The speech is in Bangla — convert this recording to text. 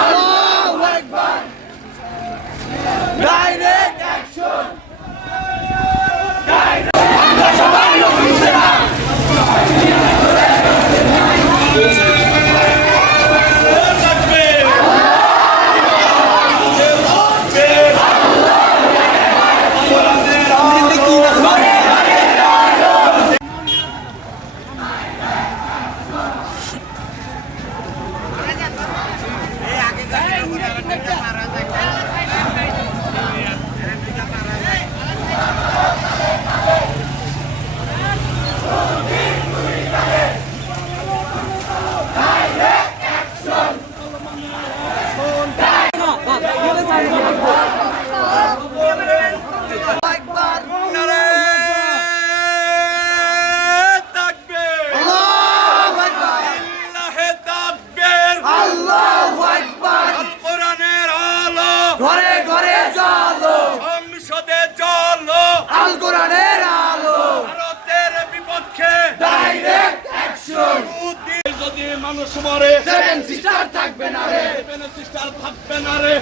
Allahu Akbar. Direct action. ঘরে ঘরে চলো, সংসদে চলো, আল কোরআনের আলো, ভারতের বিপক্ষে ডাইরেক্ট অ্যাকশন। যদি মানুষ মরে সেভেন সিস্টার থাকবে না রে, সেভেন সিস্টার থাকবে না রে।